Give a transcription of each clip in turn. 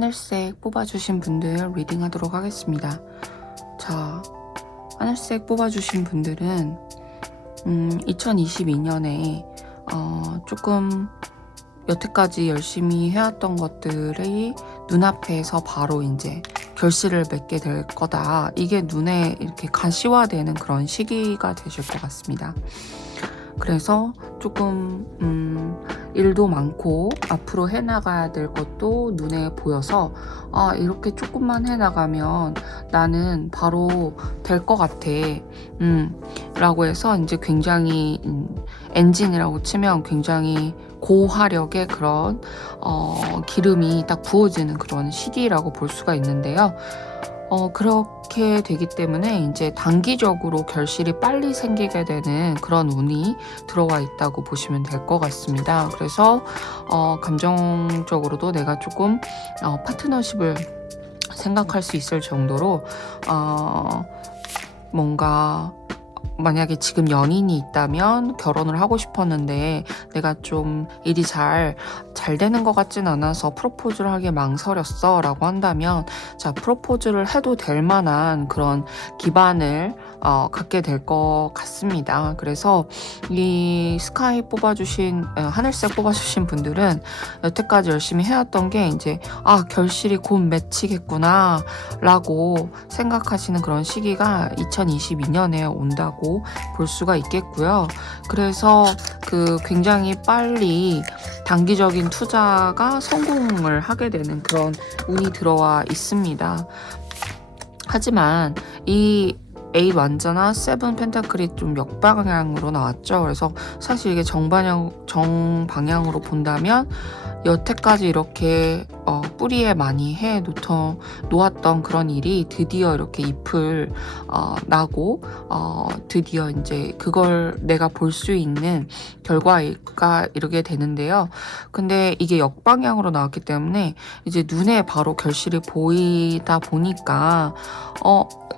하늘색 뽑아주신 분들 리딩하도록 하겠습니다. 자, 하늘색 뽑아주신 분들은 2022년에 조금 여태까지 열심히 해왔던 것들이 눈앞에서 바로 이제 결실을 맺게 될 거다. 이게 눈에 이렇게 가시화되는 그런 시기가 되실 것 같습니다. 그래서 조금 일도 많고 앞으로 해나가야 될 것도 눈에 보여서 이렇게 조금만 해나가면 나는 바로 될 것 같아 라고 해서 이제 굉장히 엔진이라고 치면 굉장히 고화력의 그런 기름이 딱 부어지는 그런 시기라고 볼 수가 있는데요. 그렇게 되기 때문에 이제 단기적으로 결실이 빨리 생기게 되는 그런 운이 들어와 있다고 보시면 될 것 같습니다. 그래서 감정적으로도 내가 조금 파트너십을 생각할 수 있을 정도로 뭔가 만약에 지금 연인이 있다면 결혼을 하고 싶었는데 내가 좀 일이 잘 되는 것 같진 않아서 프로포즈를 하기 망설였어 라고 한다면 자, 프로포즈를 해도 될 만한 그런 기반을 갖게 될 것 같습니다. 그래서 이 스카이 뽑아주신 하늘색 뽑아주신 분들은 여태까지 열심히 해왔던 게 이제 결실이 곧 맺히겠구나 라고 생각하시는 그런 시기가 2022년에 온다고 볼 수가 있겠고요. 그래서 굉장히 빨리 단기적인 투자가 성공을 하게 되는 그런 운이 들어와 있습니다. 하지만 이 8 완자나 7 펜타클이 좀 역방향으로 나왔죠. 그래서 사실 이게 정방향으로 본다면 여태까지 이렇게 뿌리에 많이 놓았던 그런 일이 드디어 이렇게 잎을 나고 드디어 이제 그걸 내가 볼 수 있는 결과가 이르게 되는데요. 근데 이게 역방향으로 나왔기 때문에 이제 눈에 바로 결실이 보이다 보니까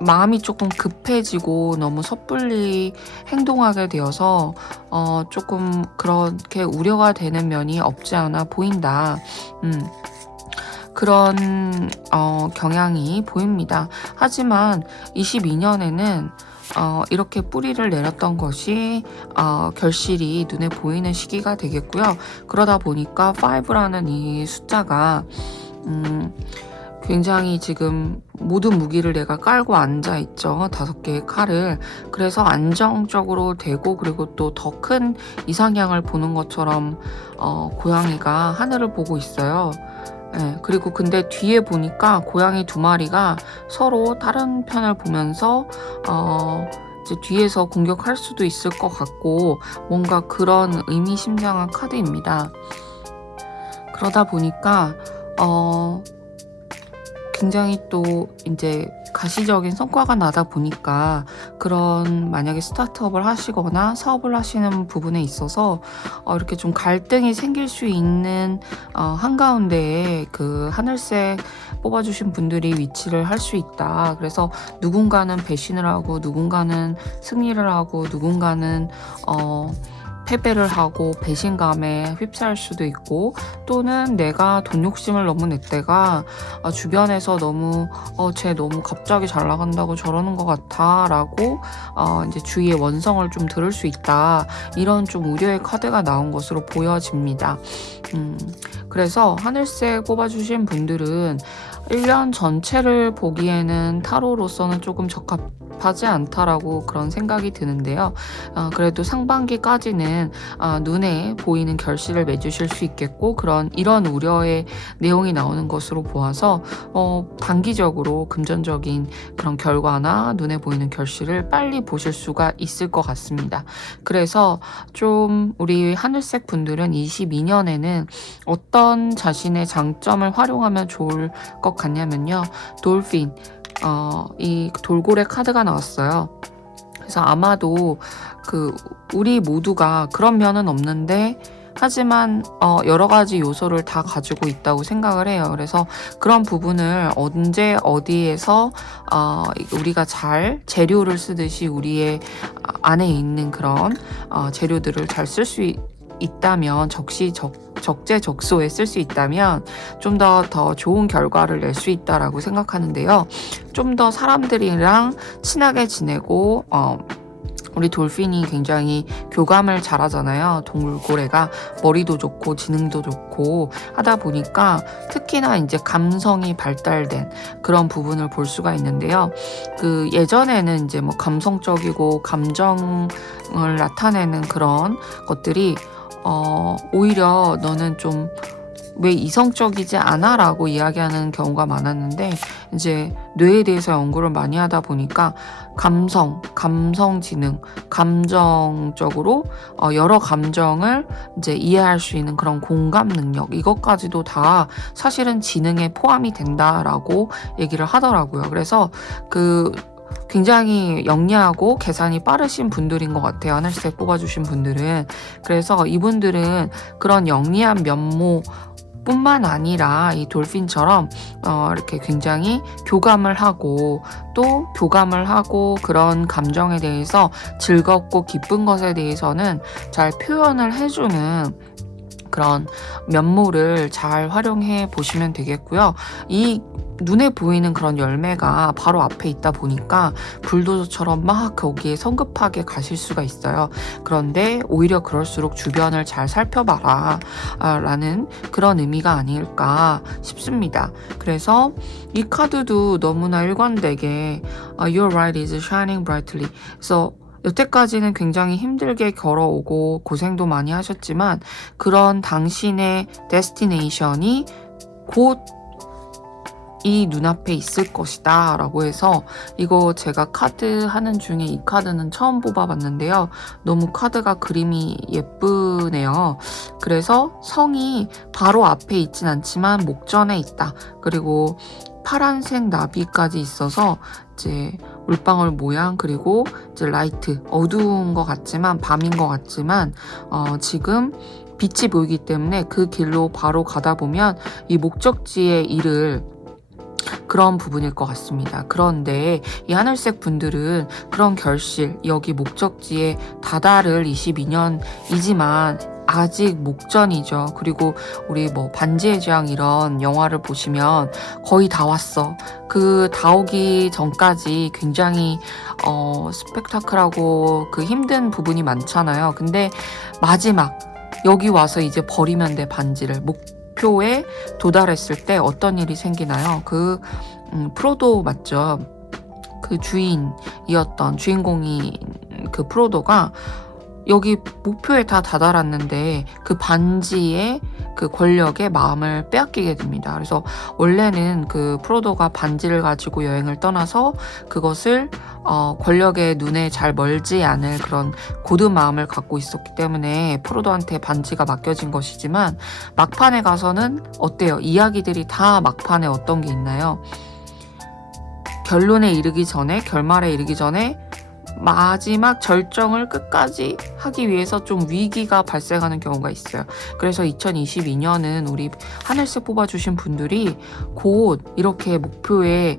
마음이 조금 급해지고 너무 섣불리 행동하게 되어서 조금 그렇게 우려가 되는 면이 없지 않아 보인다. 그런 경향이 보입니다. 하지만 22년에는 이렇게 뿌리를 내렸던 것이 결실이 눈에 보이는 시기가 되겠고요. 그러다 보니까 5라는 이 숫자가 굉장히 지금 모든 무기를 내가 깔고 앉아 있죠. 5개의 칼을. 그래서 안정적으로 되고 그리고 또 더 큰 이상향을 보는 것처럼 고양이가 하늘을 보고 있어요. 네, 그리고 근데 뒤에 보니까 고양이 2마리가 서로 다른 편을 보면서 이제 뒤에서 공격할 수도 있을 것 같고 뭔가 그런 의미심장한 카드입니다. 그러다 보니까 굉장히 또 이제 가시적인 성과가 나다 보니까 그런 만약에 스타트업을 하시거나 사업을 하시는 부분에 있어서 이렇게 좀 갈등이 생길 수 있는 한가운데에 그 하늘색 뽑아주신 분들이 위치를 할 수 있다. 그래서 누군가는 배신을 하고 누군가는 승리를 하고 누군가는 패배를 하고 배신감에 휩싸일 수도 있고 또는 내가 돈 욕심을 너무 냈다가 주변에서 너무 쟤 너무 갑자기 잘 나간다고 저러는 것 같아 라고 이제 주위의 원성을 좀 들을 수 있다. 이런 좀 우려의 카드가 나온 것으로 보여집니다. 그래서 하늘색 뽑아주신 분들은 1년 전체를 보기에는 타로로서는 조금 적합하지 않다라고 그런 생각이 드는데요. 그래도 상반기까지는 눈에 보이는 결실을 맺으실 수 있겠고 이런 우려의 내용이 나오는 것으로 보아서 단기적으로 금전적인 그런 결과나 눈에 보이는 결실을 빨리 보실 수가 있을 것 같습니다. 그래서 좀 우리 하늘색 분들은 22년에는 어떤 자신의 장점을 활용하면 좋을 것 같냐면요. 돌핀, 이 돌고래 카드가 나왔어요. 그래서 아마도 우리 모두가 그런 면은 없는데 하지만 여러 가지 요소를 다 가지고 있다고 생각을 해요. 그래서 그런 부분을 언제 어디에서 우리가 잘 재료를 쓰듯이 우리의 안에 있는 그런 재료들을 잘 쓸 수 있다면 적재적소에 쓸 수 있다면 좀 더 좋은 결과를 낼 수 있다라고 생각하는데요. 좀 더 사람들이랑 친하게 지내고 우리 돌핀이 굉장히 교감을 잘하잖아요. 돌고래가 머리도 좋고 지능도 좋고 하다 보니까 특히나 이제 감성이 발달된 그런 부분을 볼 수가 있는데요. 그 예전에는 이제 뭐 감성적이고 감정을 나타내는 그런 것들이 오히려 너는 좀 왜 이성적이지 않아? 라고 이야기하는 경우가 많았는데 이제 뇌에 대해서 연구를 많이 하다 보니까 감성지능, 감정적으로 여러 감정을 이제 이해할 수 있는 그런 공감 능력 이것까지도 다 사실은 지능에 포함이 된다라고 얘기를 하더라고요. 그래서 굉장히 영리하고 계산이 빠르신 분들인 것 같아요. 하늘색 뽑아주신 분들은. 그래서 이분들은 그런 영리한 면모 뿐만 아니라 이 돌핀처럼 이렇게 굉장히 교감을 하고 그런 감정에 대해서 즐겁고 기쁜 것에 대해서는 잘 표현을 해주는 그런 면모를 잘 활용해 보시면 되겠고요. 이 눈에 보이는 그런 열매가 바로 앞에 있다 보니까 불도저처럼 막 거기에 성급하게 가실 수가 있어요. 그런데 오히려 그럴수록 주변을 잘 살펴봐라 라는 그런 의미가 아닐까 싶습니다. 그래서 이 카드도 너무나 일관되게 Your light is shining brightly. 그래서 여태까지는 굉장히 힘들게 걸어오고 고생도 많이 하셨지만 그런 당신의 데스티네이션이 곧 이 눈앞에 있을 것이다 라고 해서 이거 제가 카드 하는 중에 이 카드는 처음 뽑아봤는데요. 너무 카드가 그림이 예쁘네요. 그래서 성이 바로 앞에 있진 않지만 목전에 있다. 그리고 파란색 나비까지 있어서 이제 물방울 모양 그리고 이제 라이트 어두운 것 같지만 밤인 것 같지만 지금 빛이 보이기 때문에 그 길로 바로 가다 보면 이 목적지에 이를 그런 부분일 것 같습니다. 그런데 이 하늘색 분들은 그런 결실, 여기 목적지에 다다를 22년이지만 아직 목전이죠. 그리고 우리 뭐 반지의 제왕 이런 영화를 보시면 거의 다 왔어. 다 오기 전까지 굉장히 스펙타클하고 힘든 부분이 많잖아요. 근데 마지막 여기 와서 이제 버리면 돼 반지를. 목표에 도달했을 때 어떤 일이 생기나요? 프로도 맞죠? 그 주인공이 그 프로도가 여기 목표에 다 다다랐는데 그 반지의 그 권력에 마음을 빼앗기게 됩니다. 그래서 원래는 그 프로도가 반지를 가지고 여행을 떠나서 그것을 권력의 눈에 잘 멀지 않을 그런 고든 마음을 갖고 있었기 때문에 프로도한테 반지가 맡겨진 것이지만 막판에 가서는 어때요? 이야기들이 다 막판에 어떤 게 있나요? 결말에 이르기 전에 마지막 절정을 끝까지 하기 위해서 좀 위기가 발생하는 경우가 있어요. 그래서 2022년은 우리 하늘색 뽑아주신 분들이 곧 이렇게 목표에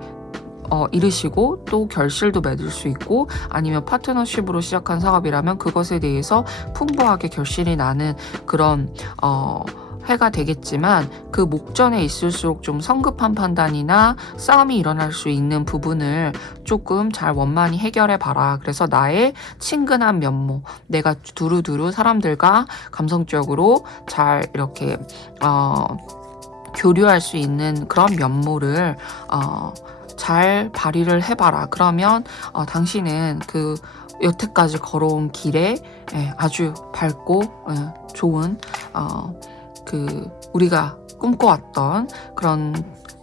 이르시고 또 결실도 맺을 수 있고 아니면 파트너십으로 시작한 사업이라면 그것에 대해서 풍부하게 결실이 나는 그런 해가 되겠지만 그 목전에 있을수록 좀 성급한 판단이나 싸움이 일어날 수 있는 부분을 조금 잘 원만히 해결해 봐라. 그래서 나의 친근한 면모, 내가 두루두루 사람들과 감성적으로 잘 이렇게 교류할 수 있는 그런 면모를 잘 발휘를 해봐라. 그러면 당신은 여태까지 걸어온 길에 아주 밝고 좋은 우리가 꿈꿔왔던 그런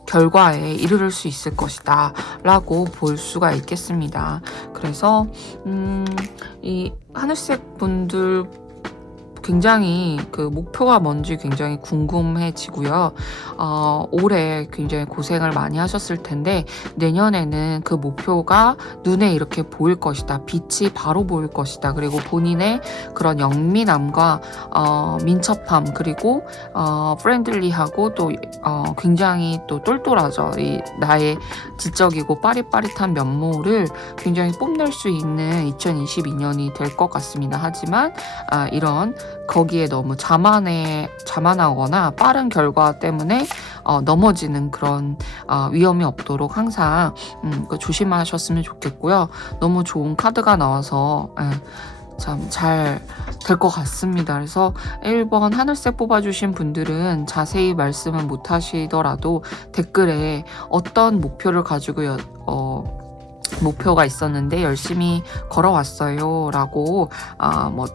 결과에 이르를 수 있을 것이다 라고 볼 수가 있겠습니다. 그래서 이 하늘색 분들 굉장히 목표가 뭔지 굉장히 궁금해지고요. 올해 굉장히 고생을 많이 하셨을 텐데 내년에는 그 목표가 눈에 이렇게 보일 것이다. 빛이 바로 보일 것이다. 그리고 본인의 그런 영민함과 민첩함 그리고 프렌들리하고 또 굉장히 또 똘똘하죠. 나의 지적이고 빠릿빠릿한 면모를 굉장히 뽐낼 수 있는 2022년이 될 것 같습니다. 하지만 이런 거기에 너무 자만하거나 빠른 결과 때문에 넘어지는 그런 위험이 없도록 항상 조심하셨으면 좋겠고요. 너무 좋은 카드가 나와서 참 잘 될 것 같습니다. 그래서 1번 하늘색 뽑아주신 분들은 자세히 말씀은 못 하시더라도 댓글에 어떤 목표를 가지고 목표가 있었는데 열심히 걸어왔어요 라고 뭐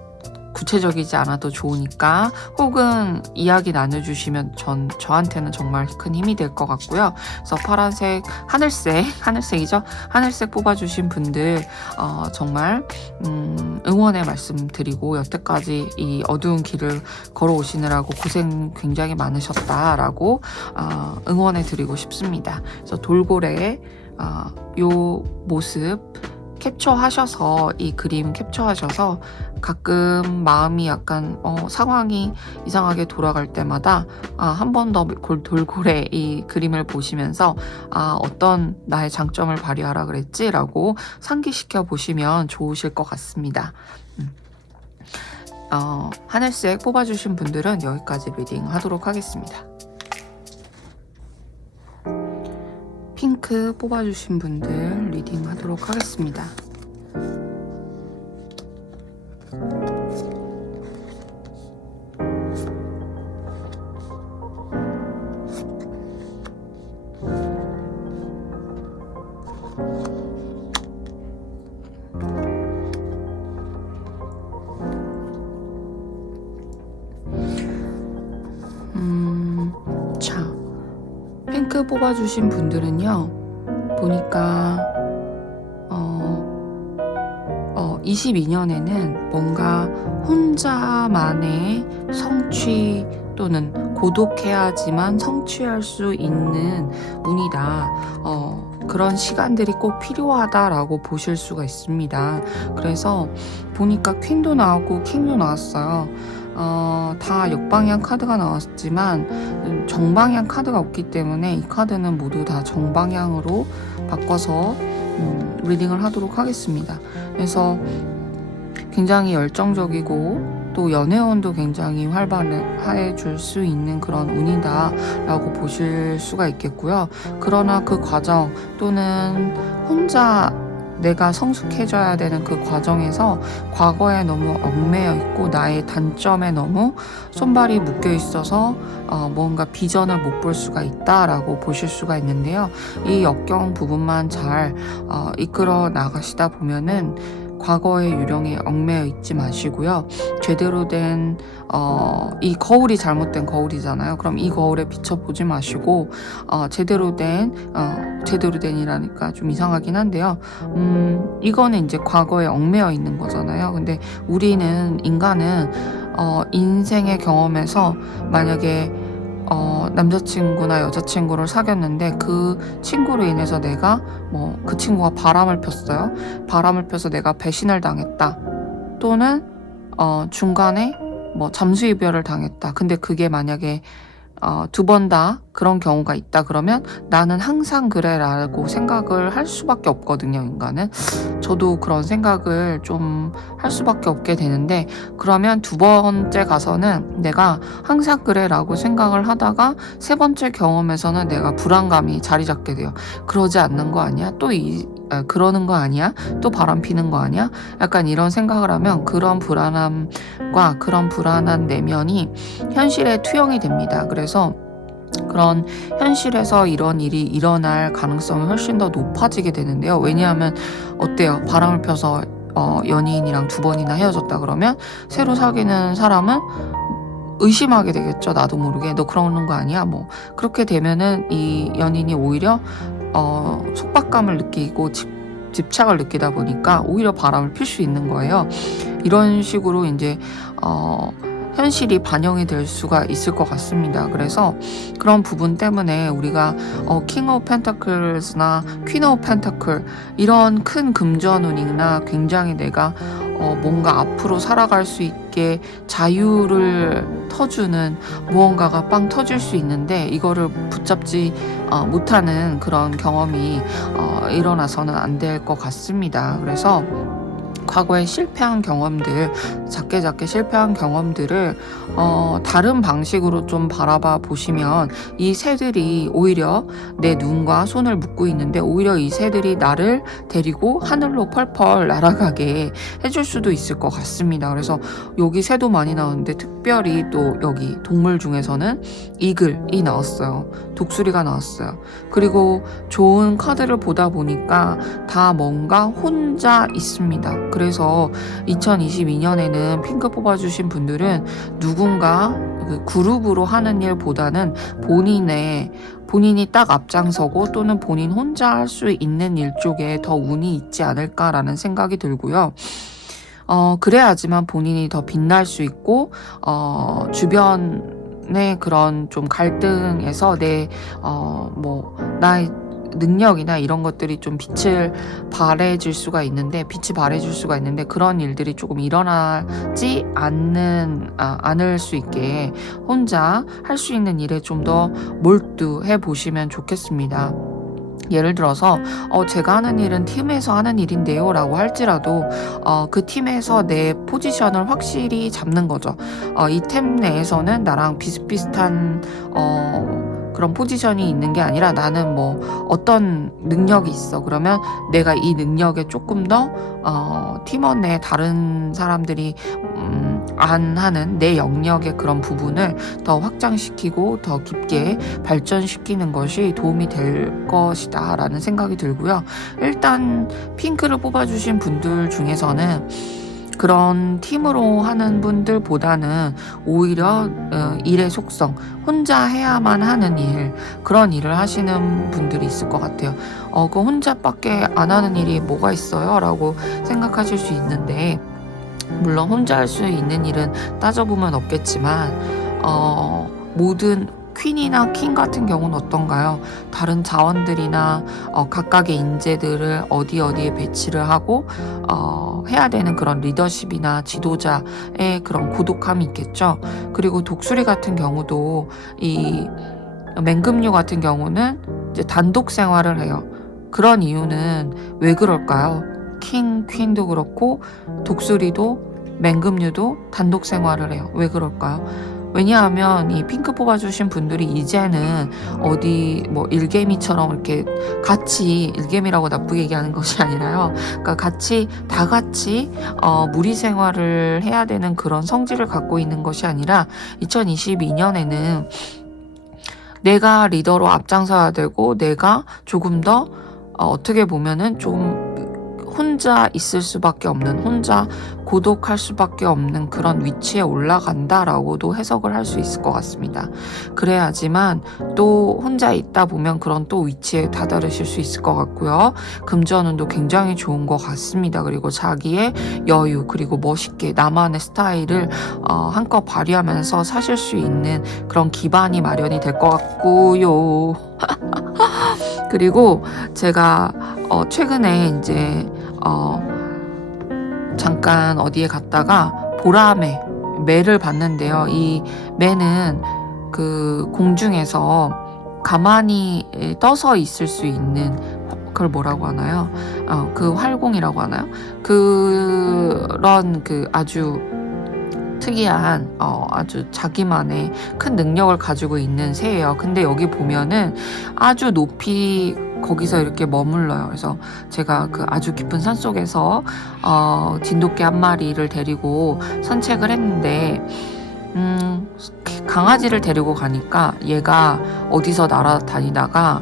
구체적이지 않아도 좋으니까 혹은 이야기 나눠주시면 저한테는 정말 큰 힘이 될 것 같고요. 그래서 파란색, 하늘색이죠? 하늘색 뽑아주신 분들 정말 응원의 말씀 드리고 여태까지 이 어두운 길을 걸어오시느라고 고생 굉장히 많으셨다라고 응원해 드리고 싶습니다. 그래서 돌고래의 요 모습 캡처하셔서 이 그림 캡처하셔서 가끔 마음이 약간 상황이 이상하게 돌아갈 때마다 한 번 더 돌고래 이 그림을 보시면서 어떤 나의 장점을 발휘하라 그랬지? 라고 상기시켜 보시면 좋으실 것 같습니다. 하늘색 뽑아주신 분들은 여기까지 리딩 하도록 하겠습니다. 핑크 뽑아주신 분들 리딩 하도록 하겠습니다. 자, 핑크 뽑아주신 분들은요, 보니까 22년에는 뭔가 혼자만의 성취 또는 고독해야지만 성취할 수 있는 운이다. 그런 시간들이 꼭 필요하다라고 보실 수가 있습니다. 그래서 보니까 퀸도 나오고 킹도 나왔어요. 다 역방향 카드가 나왔지만 정방향 카드가 없기 때문에 이 카드는 모두 다 정방향으로 바꿔서 리딩을 하도록 하겠습니다. 그래서 굉장히 열정적이고 또 연애운도 굉장히 활발해 줄 수 있는 그런 운이다 라고 보실 수가 있겠고요. 그러나 그 과정 또는 혼자 내가 성숙해져야 되는 그 과정에서 과거에 너무 얽매여 있고 나의 단점에 너무 손발이 묶여 있어서 뭔가 비전을 못 볼 수가 있다라고 보실 수가 있는데요. 이 역경 부분만 잘 이끌어 나가시다 보면은 과거의 유령에 얽매여 있지 마시고요. 제대로 된 이 거울이 잘못된 거울이잖아요. 그럼 이 거울에 비춰보지 마시고 제대로 된이라니까 좀 이상하긴 한데요. 이거는 이제 과거에 얽매여 있는 거잖아요. 근데 우리는 인간은 인생의 경험에서 만약에 남자친구나 여자친구를 사귀었는데 그 친구로 인해서 내가 그 친구가 바람을 폈어요. 바람을 펴서 내가 배신을 당했다. 또는 중간에 잠수 이별을 당했다. 근데 그게 만약에 2번 다 그런 경우가 있다 그러면 나는 항상 그래 라고 생각을 할 수밖에 없거든요. 인간은. 저도 그런 생각을 좀 할 수밖에 없게 되는데 그러면 2번째 가서는 내가 항상 그래 라고 생각을 하다가 3번째 경험에서는 내가 불안감이 자리 잡게 돼요. 그러지 않는 거 아니야? 그러는 거 아니야? 또 바람 피는 거 아니야? 약간 이런 생각을 하면 그런 불안함과 그런 불안한 내면이 현실에 투영이 됩니다. 그래서 그런 현실에서 이런 일이 일어날 가능성이 훨씬 더 높아지게 되는데요. 왜냐하면 어때요? 바람을 펴서 연인이랑 2번이나 헤어졌다 그러면 새로 사귀는 사람은 의심하게 되겠죠. 나도 모르게 너 그러는 거 아니야? 그렇게 되면은 이 연인이 오히려 속박감을 느끼고 집착을 느끼다 보니까 오히려 바람을 필 수 있는 거예요. 이런 식으로 이제 현실이 반영이 될 수가 있을 것 같습니다. 그래서 그런 부분 때문에 우리가 킹 오브 펜타클스나 퀸 오브 펜타클 이런 큰 금전운이나 굉장히 내가 뭔가 앞으로 살아갈 수 있게 자유를 터주는 무언가가 빵 터질 수 있는데 이거를 붙잡지 못하는 그런 경험이 일어나서는 안 될 것 같습니다. 그래서 과거에 실패한 경험들, 작게 실패한 경험들을 다른 방식으로 좀 바라봐 보시면 이 새들이 오히려 내 눈과 손을 묶고 있는데 오히려 이 새들이 나를 데리고 하늘로 펄펄 날아가게 해줄 수도 있을 것 같습니다. 그래서 여기 새도 많이 나오는데 특별히 또 여기 동물 중에서는 이글이 나왔어요. 독수리가 나왔어요. 그리고 좋은 카드를 보다 보니까 다 뭔가 혼자 있습니다. 그래서 2022년에는 핑크 뽑아주신 분들은 누군가 그 그룹으로 하는 일보다는 본인이 딱 앞장서고 또는 본인 혼자 할 수 있는 일 쪽에 더 운이 있지 않을까라는 생각이 들고요. 그래야지만 본인이 더 빛날 수 있고, 주변의 그런 좀 갈등에서 나의 능력이나 이런 것들이 좀 빛이 발해질 수가 있는데 그런 일들이 조금 일어나지 않을 수 있게 혼자 할 수 있는 일에 좀 더 몰두해 보시면 좋겠습니다. 예를 들어서 제가 하는 일은 팀에서 하는 일인데요 라고 할지라도 그 팀에서 내 포지션을 확실히 잡는 거죠. 이 팀 내에서는 나랑 비슷비슷한 그런 포지션이 있는 게 아니라 나는 뭐 어떤 능력이 있어. 그러면 내가 이 능력에 조금 더 팀원 내 다른 사람들이 안 하는 내 영역의 그런 부분을 더 확장시키고 더 깊게 발전시키는 것이 도움이 될 것이다 라는 생각이 들고요. 일단 핑크를 뽑아주신 분들 중에서는 그런 팀으로 하는 분들보다는 오히려 일의 속성, 혼자 해야만 하는 일, 그런 일을 하시는 분들이 있을 것 같아요. 그 혼자밖에 안 하는 일이 뭐가 있어요? 라고 생각하실 수 있는데 물론 혼자 할 수 있는 일은 따져보면 없겠지만 모든 퀸이나 킹 같은 경우는 어떤가요? 다른 자원들이나 각각의 인재들을 어디에 배치를 하고 해야 되는 그런 리더십이나 지도자의 그런 고독함이 있겠죠. 그리고 독수리 같은 경우도 이 맹금류 같은 경우는 이제 단독 생활을 해요. 그런 이유는 왜 그럴까요? 퀸도 그렇고 독수리도 맹금류도 단독 생활을 해요. 왜 그럴까요? 왜냐하면 이 핑크 뽑아주신 분들이 이제는 어디 뭐 일개미처럼 이렇게 같이, 일개미라고 나쁘게 얘기하는 것이 아니라요. 그러니까 다 같이 무리 생활을 해야 되는 그런 성질을 갖고 있는 것이 아니라 2022년에는 내가 리더로 앞장서야 되고 내가 조금 더 어떻게 보면은 좀 혼자 있을 수밖에 없는, 혼자 고독할 수밖에 없는 그런 위치에 올라간다라고도 해석을 할 수 있을 것 같습니다. 그래야지만 또 혼자 있다 보면 그런 또 위치에 다다르실 수 있을 것 같고요. 금전운도 굉장히 좋은 것 같습니다. 그리고 자기의 여유, 그리고 멋있게 나만의 스타일을 한껏 발휘하면서 사실 수 있는 그런 기반이 마련이 될 것 같고요. 그리고 제가 최근에 이제 잠깐 어디에 갔다가 매를 봤는데요. 이 매는 그 공중에서 가만히 떠서 있을 수 있는, 그걸 뭐라고 하나요? 그 활공이라고 하나요? 그런 그 아주 특이한 아주 자기만의 큰 능력을 가지고 있는 새예요. 근데 여기 보면은 아주 높이 거기서 이렇게 머물러요. 그래서 제가 그 아주 깊은 산속에서 진돗개 한 마리를 데리고 산책을 했는데 강아지를 데리고 가니까 얘가 어디서 날아다니다가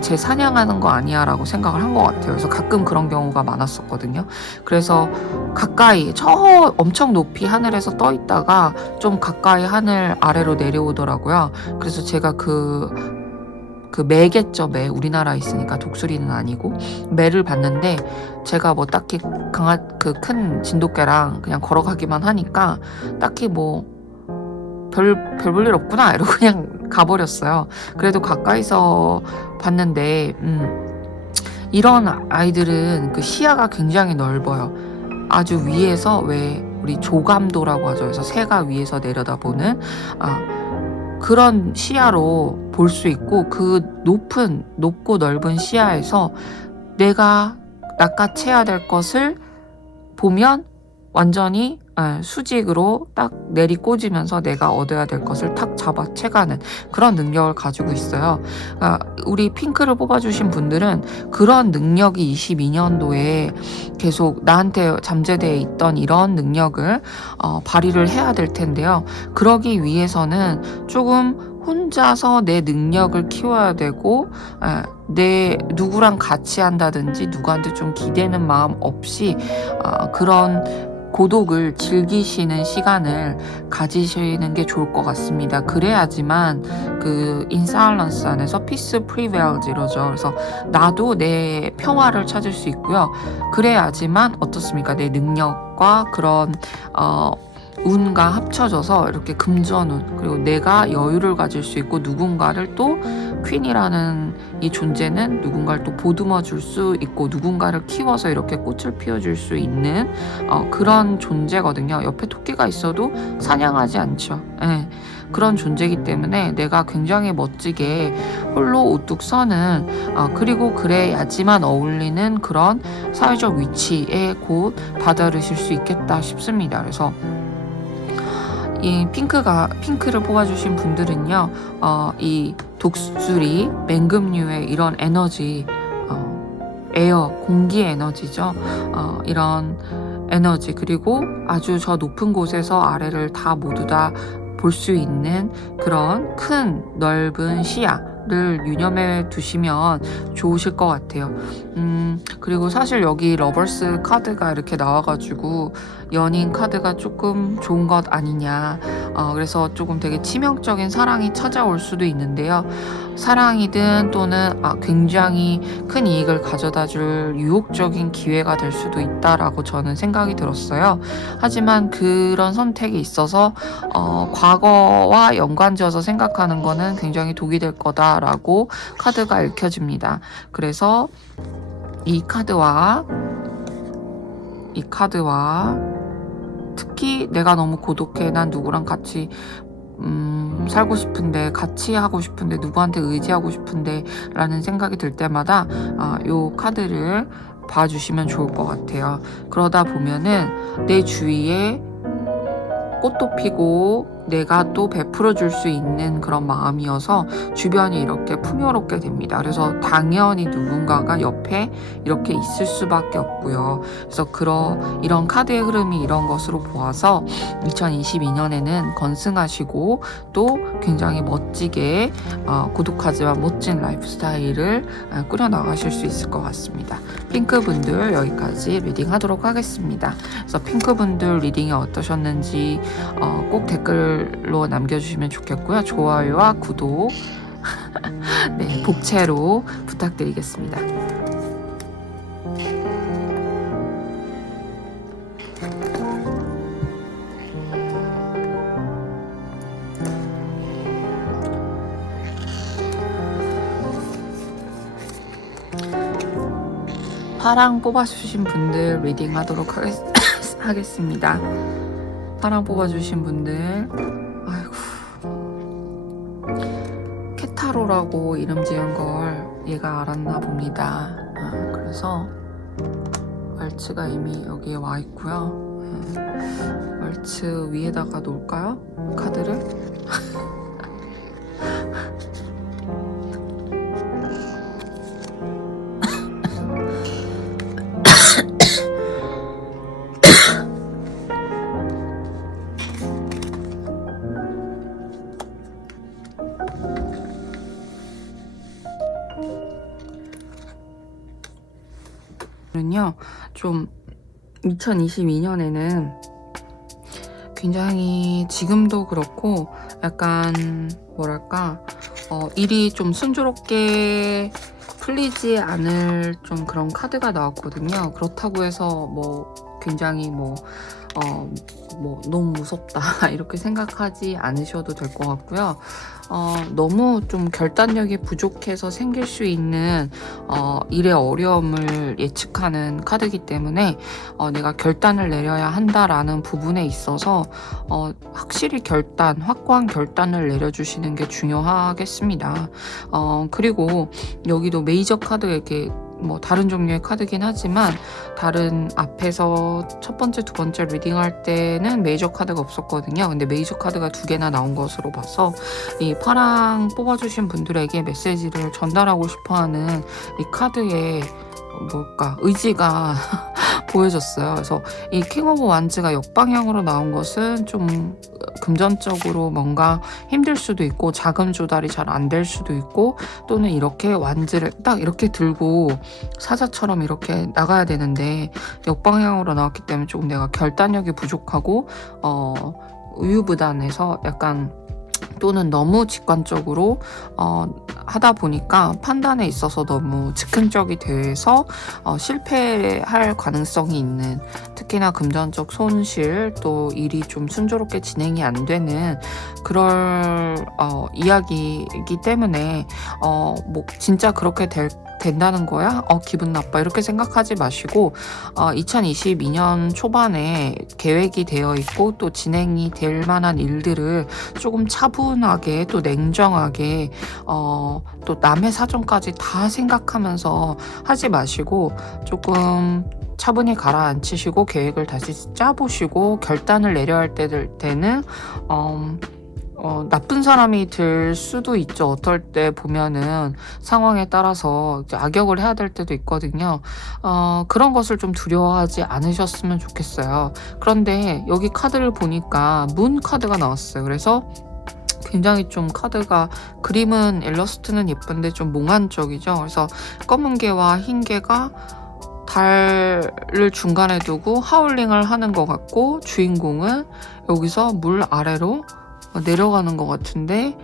쟤 사냥하는 거 아니야 라고 생각을 한 것 같아요. 그래서 가끔 그런 경우가 많았었거든요. 그래서 가까이 엄청 높이 하늘에서 떠 있다가 좀 가까이 하늘 아래로 내려오더라고요. 그래서 제가 그 매겠죠, 매. 우리나라에 있으니까 독수리는 아니고 매를 봤는데 제가 뭐 딱히 그 큰 진돗개랑 그냥 걸어가기만 하니까 딱히 뭐 별 볼 일 없구나 이러고 그냥 가버렸어요. 그래도 가까이서 봤는데 이런 아이들은 그 시야가 굉장히 넓어요. 아주 위에서 왜 우리 조감도라고 하죠. 그래서 새가 위에서 내려다보는 그런 시야로 볼 수 있고 그 높고 넓은 시야에서 내가 낚아채야 될 것을 보면 완전히 수직으로 딱 내리꽂으면서 내가 얻어야 될 것을 탁 잡아채가는 그런 능력을 가지고 있어요. 우리 핑크를 뽑아주신 분들은 그런 능력이 22년도에 계속 나한테 잠재되어 있던 이런 능력을 발휘를 해야 될 텐데요. 그러기 위해서는 조금 혼자서 내 능력을 키워야 되고 내 누구랑 같이 한다든지 누구한테 좀 기대는 마음 없이 그런 고독을 즐기시는 시간을 가지시는 게 좋을 것 같습니다. 그래야지만 그 인사일런스 안에서 피스 프리벨즈 이러죠. 그래서 나도 내 평화를 찾을 수 있고요. 그래야지만 어떻습니까? 내 능력과 그런 운과 합쳐져서 이렇게 금전운 그리고 내가 여유를 가질 수 있고 누군가를 또 퀸이라는 이 존재는 누군가를 또 보듬어 줄 수 있고 누군가를 키워서 이렇게 꽃을 피워줄 수 있는 그런 존재거든요. 옆에 토끼가 있어도 사냥하지 않죠. 네. 그런 존재이기 때문에 내가 굉장히 멋지게 홀로 우뚝 서는 그리고 그래야지만 어울리는 그런 사회적 위치에 곧 다다르실 수 있겠다 싶습니다. 그래서 이 핑크를 뽑아주신 분들은요, 이 독수리, 맹금류의 이런 에너지, 에어, 공기 에너지죠. 이런 에너지, 그리고 아주 저 높은 곳에서 아래를 다 모두 다 볼 수 있는 그런 큰 넓은 시야를 유념해 두시면 좋으실 것 같아요. 그리고 사실 여기 러버스 카드가 이렇게 나와가지고 연인 카드가 조금 좋은 것 아니냐. 그래서 조금 되게 치명적인 사랑이 찾아올 수도 있는데요. 사랑이든 또는 굉장히 큰 이익을 가져다 줄 유혹적인 기회가 될 수도 있다라고 저는 생각이 들었어요. 하지만 그런 선택이 있어서 과거와 연관지어서 생각하는 거는 굉장히 독이 될 거다라고 카드가 읽혀집니다. 그래서 이 카드와 특히 내가 너무 고독해, 난 누구랑 같이 살고 싶은데, 같이 하고 싶은데, 누구한테 의지하고 싶은데 라는 생각이 들 때마다 요 카드를 봐주시면 좋을 것 같아요. 그러다 보면은 내 주위에 꽃도 피고 내가 또 베풀어 줄 수 있는 그런 마음이어서 주변이 이렇게 풍요롭게 됩니다. 그래서 당연히 누군가가 옆에 이렇게 있을 수밖에 없고요. 그래서 이런 카드의 흐름이 이런 것으로 보아서 2022년에는 건승하시고 또 굉장히 멋지게 고독하지만 멋진 라이프 스타일을 꾸려나가실 수 있을 것 같습니다. 핑크분들 여기까지 리딩 하도록 하겠습니다. 그래서 핑크분들 리딩이 어떠셨는지 꼭 댓글로 남겨주시면 좋겠고요. 좋아요와 구독 네, 복채로 부탁드리겠습니다. 파랑 뽑아주신 분들 리딩 하도록 하겠습니다. 파랑 뽑아주신 분들, 아이고, 케타로라고 이름 지은 걸 얘가 알았나 봅니다. 그래서 왈츠가 이미 여기에 와 있고요. 왈츠 위에다가 놓을까요? 카드를? 좀 2022년에는 굉장히 지금도 그렇고 약간 뭐랄까 일이 좀 순조롭게 풀리지 않을 좀 그런 카드가 나왔거든요. 그렇다고 해서 뭐 굉장히 뭐 너무 무섭다 이렇게 생각하지 않으셔도 될 것 같고요. 너무 좀 결단력이 부족해서 생길 수 있는 일의 어려움을 예측하는 카드이기 때문에 내가 결단을 내려야 한다라는 부분에 있어서 확실히 확고한 결단을 내려주시는 게 중요하겠습니다. 그리고 여기도 메이저 카드 이렇게 뭐 다른 종류의 카드긴 하지만 다른 앞에서 첫 번째, 두 번째 리딩할 때는 메이저 카드가 없었거든요. 근데 메이저 카드가 2개나 나온 것으로 봐서 이 파랑 뽑아주신 분들에게 메시지를 전달하고 싶어하는 이 카드의 의지가 보여졌어요. 그래서 이 킹 오브 완즈가 역방향으로 나온 것은 좀 금전적으로 뭔가 힘들 수도 있고 자금 조달이 잘 안 될 수도 있고, 또는 이렇게 완즈를 딱 이렇게 들고 사자처럼 이렇게 나가야 되는데 역방향으로 나왔기 때문에 조금 내가 결단력이 부족하고 우유부단해서 약간, 또는 너무 직관적으로 하다 보니까 판단에 있어서 너무 즉흥적이 돼서 실패할 가능성이 있는, 특히나 금전적 손실, 또 일이 좀 순조롭게 진행이 안 되는 그럴 이야기이기 때문에 뭐 진짜 그렇게 된다는 거야? 기분 나빠. 이렇게 생각하지 마시고 2022년 초반에 계획이 되어 있고 또 진행이 될 만한 일들을 조금 차분하게, 또 냉정하게 또 남의 사정까지 다 생각하면서 하지 마시고 조금 차분히 가라앉히시고 계획을 다시 짜보시고 결단을 내려야 할 때는 나쁜 사람이 될 수도 있죠. 어떨 때 보면은 상황에 따라서 이제 악역을 해야 될 때도 있거든요. 그런 것을 좀 두려워하지 않으셨으면 좋겠어요. 그런데 여기 카드를 보니까 문 카드가 나왔어요. 그래서 굉장히 좀 카드가, 그림은 일러스트는 예쁜데 좀 몽환적이죠. 그래서 검은 개와 흰 개가 달을 중간에 두고 하울링을 하는 것 같고, 주인공은 여기서 물 아래로 내려가는 것 같은데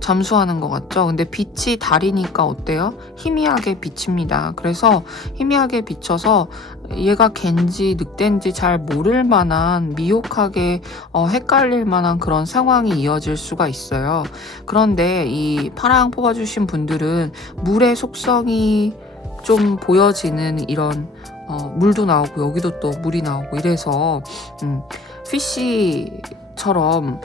잠수하는 것 같죠. 근데 빛이 달이니까 어때요? 희미하게 비칩니다. 그래서 희미하게 비쳐서 얘가 갠지 늑대인지 잘 모를 만한, 미혹하게 헷갈릴 만한 그런 상황이 이어질 수가 있어요. 그런데 이 파랑 뽑아주신 분들은 물의 속성이 좀 보여지는 이런 물도 나오고 여기도 또 물이 나오고 이래서 피쉬처럼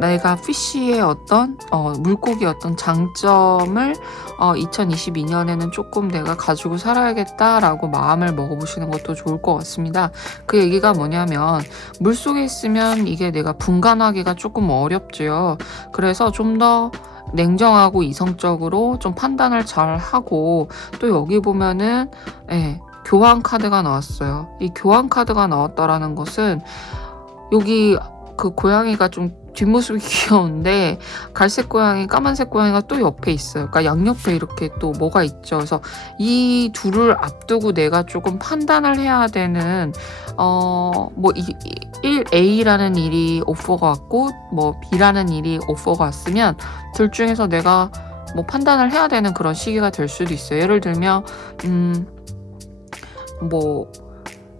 내가 피쉬의 어떤 물고기의 어떤 장점을 2022년에는 조금 내가 가지고 살아야겠다라고 마음을 먹어보시는 것도 좋을 것 같습니다. 그 얘기가 뭐냐면, 물속에 있으면 이게 내가 분간하기가 조금 어렵죠. 그래서 좀 더 냉정하고 이성적으로 좀 판단을 잘 하고, 또 여기 보면은 교환 카드가 나왔어요. 이 교환 카드가 나왔다라는 것은, 여기 그 고양이가 좀 뒷모습이 귀여운데 갈색 고양이, 까만색 고양이가 또 옆에 있어요. 그러니까 양옆에 이렇게 또 뭐가 있죠. 그래서 이 둘을 앞두고 내가 조금 판단을 해야 되는 뭐 A라는 일이 오퍼가 왔고 뭐 B라는 일이 오퍼가 왔으면 둘 중에서 내가 뭐 판단을 해야 되는 그런 시기가 될 수도 있어요. 예를 들면 뭐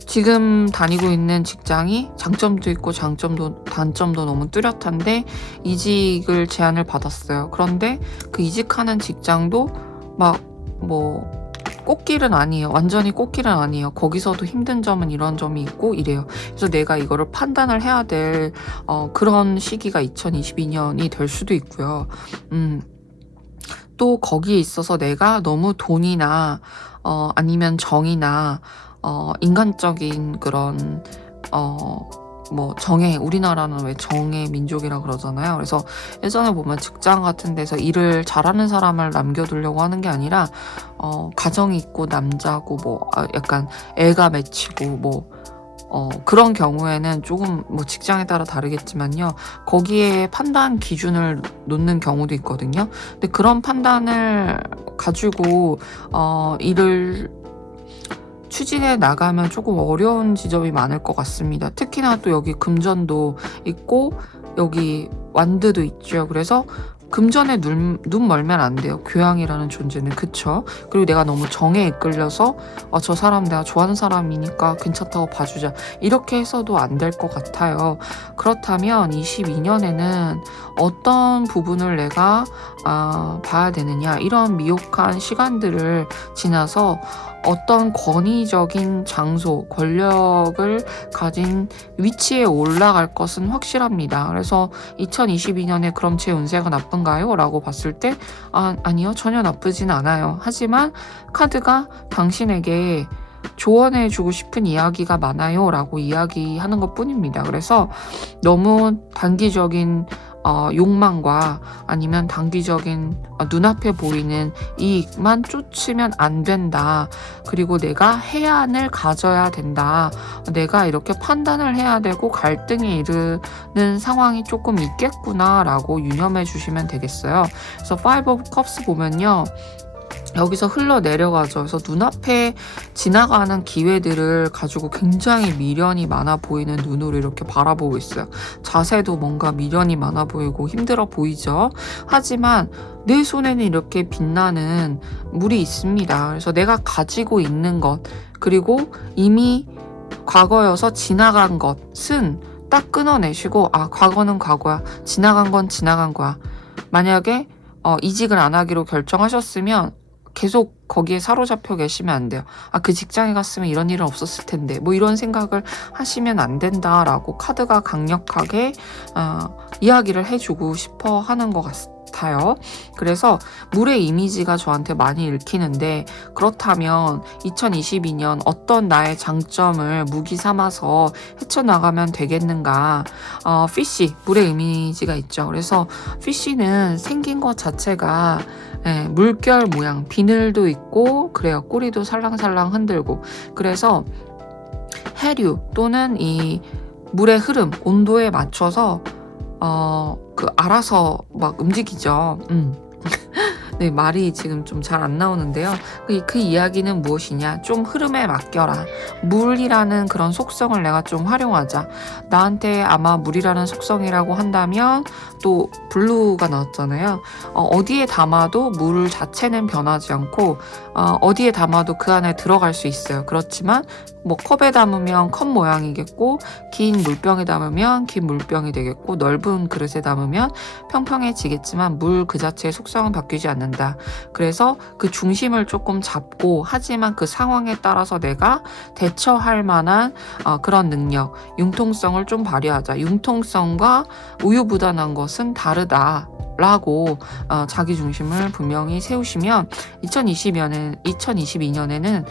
지금 다니고 있는 직장이 장점도 있고 단점도 너무 뚜렷한데 이직을 제안을 받았어요. 그런데 그 이직하는 직장도 막 뭐 꽃길은 아니에요. 완전히 꽃길은 아니에요. 거기서도 힘든 점은 이런 점이 있고 이래요. 그래서 내가 이거를 판단을 해야 될 그런 시기가 2022년이 될 수도 있고요. 또 거기에 있어서 내가 너무 돈이나 아니면 정이나 인간적인 그런 뭐 정의, 우리나라는 왜 정의 민족이라 그러잖아요. 그래서 예전에 보면 직장 같은 데서 일을 잘하는 사람을 남겨두려고 하는 게 아니라 가정이 있고 남자고 뭐 약간 애가 맺히고 뭐 그런 경우에는 조금 뭐 직장에 따라 다르겠지만요. 거기에 판단 기준을 놓는 경우도 있거든요. 근데 그런 판단을 가지고 일을 추진해 나가면 조금 어려운 지점이 많을 것 같습니다. 특히나 또 여기 금전도 있고 여기 완드도 있죠. 그래서 금전에 눈 멀면 안 돼요. 교양이라는 존재는. 그쵸? 그리고 내가 너무 정에 이끌려서 저 사람 내가 좋아하는 사람이니까 괜찮다고 봐주자, 이렇게 해서도 안 될 것 같아요. 그렇다면 22년에는 어떤 부분을 내가 봐야 되느냐, 이런 미혹한 시간들을 지나서 어떤 권위적인 장소, 권력을 가진 위치에 올라갈 것은 확실합니다. 그래서 2022년에 그럼 제 운세가 나쁜가요? 라고 봤을 때 아니요, 전혀 나쁘진 않아요. 하지만 카드가 당신에게 조언해주고 싶은 이야기가 많아요 라고 이야기하는 것 뿐입니다. 그래서 너무 단기적인 욕망과 아니면 단기적인 눈앞에 보이는 이익만 쫓으면 안 된다. 그리고 내가 해안을 가져야 된다. 내가 이렇게 판단을 해야 되고 갈등에 이르는 상황이 조금 있겠구나 라고 유념해 주시면 되겠어요. 그래서 Five of Cups 보면요, 여기서 흘러내려가죠. 그래서 눈앞에 지나가는 기회들을 가지고 굉장히 미련이 많아 보이는 눈으로 이렇게 바라보고 있어요. 자세도 뭔가 미련이 많아 보이고 힘들어 보이죠. 하지만 내 손에는 이렇게 빛나는 물이 있습니다. 그래서 내가 가지고 있는 것, 그리고 이미 과거여서 지나간 것은 딱 끊어내시고, 과거는 과거야. 지나간 건 지나간 거야. 만약에 이직을 안 하기로 결정하셨으면 계속 거기에 사로잡혀 계시면 안 돼요. 그 직장에 갔으면 이런 일은 없었을 텐데, 뭐 이런 생각을 하시면 안 된다라고 카드가 강력하게 이야기를 해주고 싶어 하는 것 같아요. 그래서 물의 이미지가 저한테 많이 읽히는데, 그렇다면 2022년 어떤 나의 장점을 무기 삼아서 헤쳐나가면 되겠는가. 피쉬, 물의 이미지가 있죠. 그래서 피쉬는 생긴 것 자체가 물결 모양, 비늘도 있고 그래요. 꼬리도 살랑살랑 흔들고. 그래서 해류 또는 이 물의 흐름, 온도에 맞춰서 알아서 막 움직이죠. 네, 말이 지금 좀 잘 안 나오는데요. 그 이야기는 무엇이냐? 좀 흐름에 맡겨라. 물이라는 그런 속성을 내가 좀 활용하자. 나한테 아마 물이라는 속성이라고 한다면 또 블루가 나왔잖아요. 어디에 담아도 물 자체는 변하지 않고 어디에 담아도 그 안에 들어갈 수 있어요. 그렇지만 뭐 컵에 담으면 컵 모양이겠고, 긴 물병에 담으면 긴 물병이 되겠고, 넓은 그릇에 담으면 평평해지겠지만 물 그 자체의 속성은 바뀌지 않는다. 그래서 그 중심을 조금 잡고, 하지만 그 상황에 따라서 내가 대처할 만한 그런 능력, 융통성을 좀 발휘하자. 융통성과 우유부단한 것은 다르다. 라고 자기 중심을 분명히 세우시면 2022년에는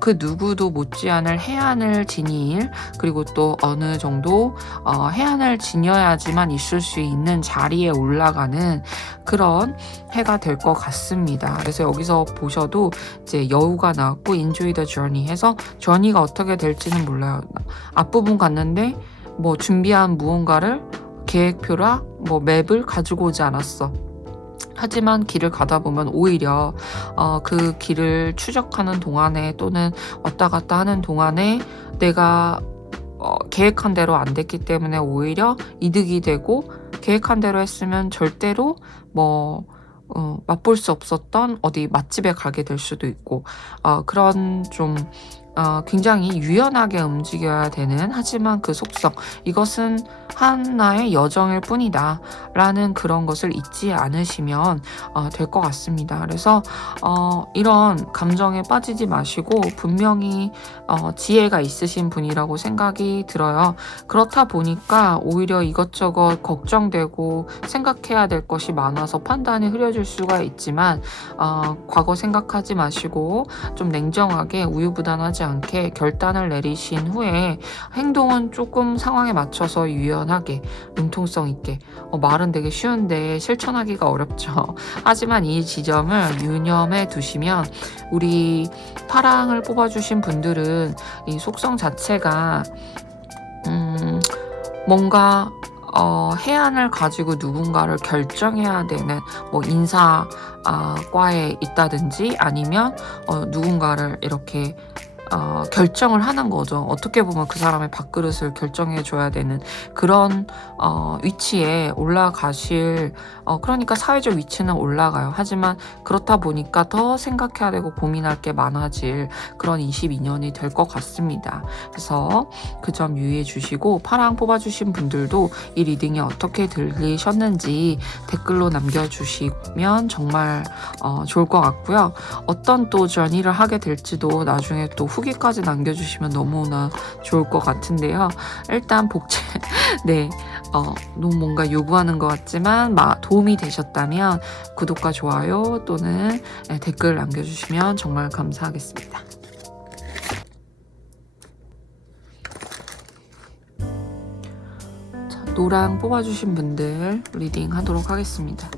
그 누구도 못지않을 해안을 지닐, 그리고 또 어느 정도 해안을 지녀야지만 있을 수 있는 자리에 올라가는 그런 해가 될 것 같습니다. 그래서 여기서 보셔도 이제 여우가 나왔고 Enjoy the journey 해서 journey가 어떻게 될지는 몰라요. 앞부분 갔는데 뭐 준비한 무언가를, 계획표라 뭐 맵을 가지고 오지 않았어. 하지만 길을 가다 보면 오히려 그 길을 추적하는 동안에 또는 왔다 갔다 하는 동안에 내가 계획한 대로 안 됐기 때문에 오히려 이득이 되고, 계획한 대로 했으면 절대로 맛볼 수 없었던 어디 맛집에 가게 될 수도 있고, 그런 좀 굉장히 유연하게 움직여야 되는, 하지만 그 속성, 이것은 하나의 여정일 뿐이다 라는 그런 것을 잊지 않으시면 될 것 같습니다. 그래서 이런 감정에 빠지지 마시고 분명히 지혜가 있으신 분이라고 생각이 들어요. 그렇다 보니까 오히려 이것저것 걱정되고 생각해야 될 것이 많아서 판단이 흐려질 수가 있지만, 과거 생각하지 마시고 좀 냉정하게 우유부단하지 않게 결단을 내리신 후에 행동은 조금 상황에 맞춰서 유연하게, 융통성 있게. 말은 되게 쉬운데 실천하기가 어렵죠. 하지만 이 지점을 유념해 두시면, 우리 파랑을 뽑아주신 분들은 이 속성 자체가 뭔가 해안을 가지고 누군가를 결정해야 되는 뭐 인사과에 있다든지, 아니면 누군가를 이렇게 결정을 하는 거죠. 어떻게 보면 그 사람의 밥그릇을 결정해 줘야 되는 그런 위치에 올라가실 그러니까 사회적 위치는 올라가요. 하지만 그렇다 보니까 더 생각해야 되고 고민할 게 많아질 그런 22년이 될 것 같습니다. 그래서 그 점 유의해 주시고, 파랑 뽑아주신 분들도 이 리딩이 어떻게 들리셨는지 댓글로 남겨주시면 정말 좋을 것 같고요. 어떤 또 저니를 하게 될지도 나중에 또 후기까지 남겨주시면 너무나 좋을 것 같은데요. 일단 복제 네, 너무 뭔가 요구하는 것 같지만 도움이 되셨다면 구독과 좋아요 또는 댓글 남겨주시면 정말 감사하겠습니다. 자, 노랑 뽑아주신 분들 리딩 하도록 하겠습니다.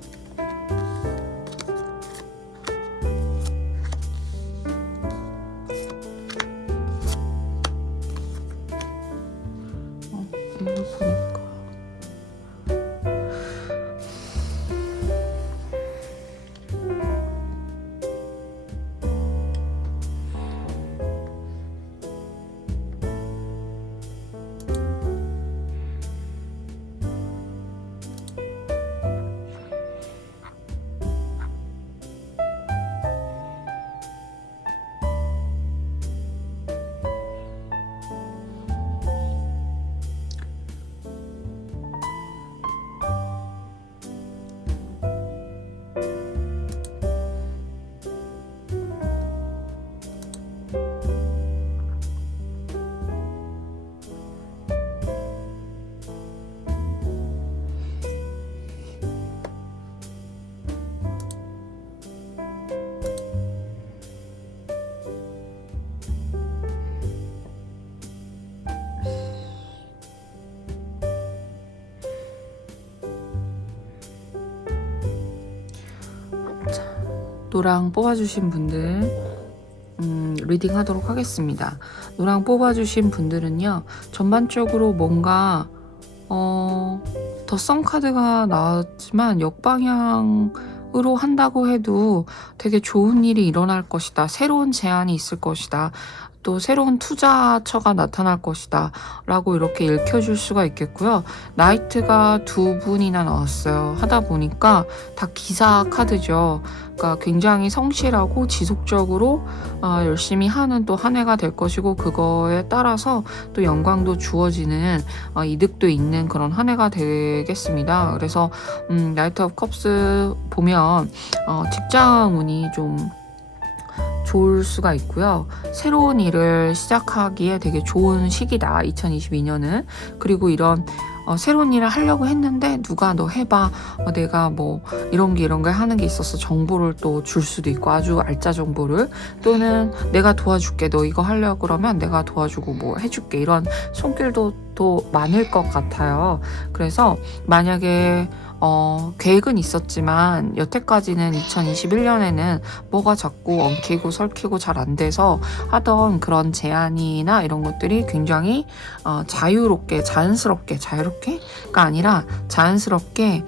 이걸 보니까 노랑 뽑아주신 분들 리딩 하도록 하겠습니다. 노랑 뽑아주신 분들은요, 전반적으로 뭔가 더 썬 카드가 나왔지만 역방향으로 한다고 해도 되게 좋은 일이 일어날 것이다. 새로운 제안이 있을 것이다. 또 새로운 투자처가 나타날 것이다 라고 이렇게 읽혀줄 수가 있겠고요. 나이트가 2분이나 나왔어요. 하다 보니까 다 기사 카드죠. 그러니까 굉장히 성실하고 지속적으로 열심히 하는 또 한 해가 될 것이고, 그거에 따라서 또 영광도 주어지는 이득도 있는 그런 한 해가 되겠습니다. 그래서 나이트 오브 컵스 보면 직장 운이 좀 좋을 수가 있고요. 새로운 일을 시작하기에 되게 좋은 시기다, 2022년은. 그리고 이런 새로운 일을 하려고 했는데 누가 너 해봐, 내가 뭐 이런 게 하는 게 있어서 정보를 또 줄 수도 있고, 아주 알짜 정보를, 또는 내가 도와줄게, 너 이거 하려고 그러면 내가 도와주고 뭐 해줄게, 이런 손길도 또 많을 것 같아요. 그래서 만약에 계획은 있었지만 여태까지는 2021년에는 뭐가 자꾸 엉키고 설키고 잘 안 돼서 하던 그런 제안이나 이런 것들이 굉장히 자유롭게가 아니라 자연스럽게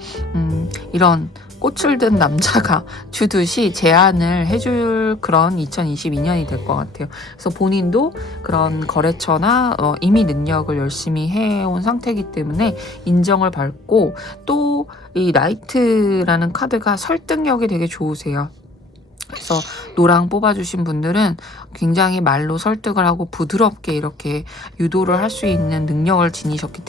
이런 꽃을 든 남자가 주듯이 제안을 해줄 그런 2022년이 될 것 같아요. 그래서 본인도 그런 거래처나 이미 능력을 열심히 해온 상태이기 때문에 인정을 받고, 또 이 나이트라는 카드가 설득력이 되게 좋으세요. 그래서 노랑 뽑아주신 분들은 굉장히 말로 설득을 하고 부드럽게 이렇게 유도를 할 수 있는 능력을 지니셨기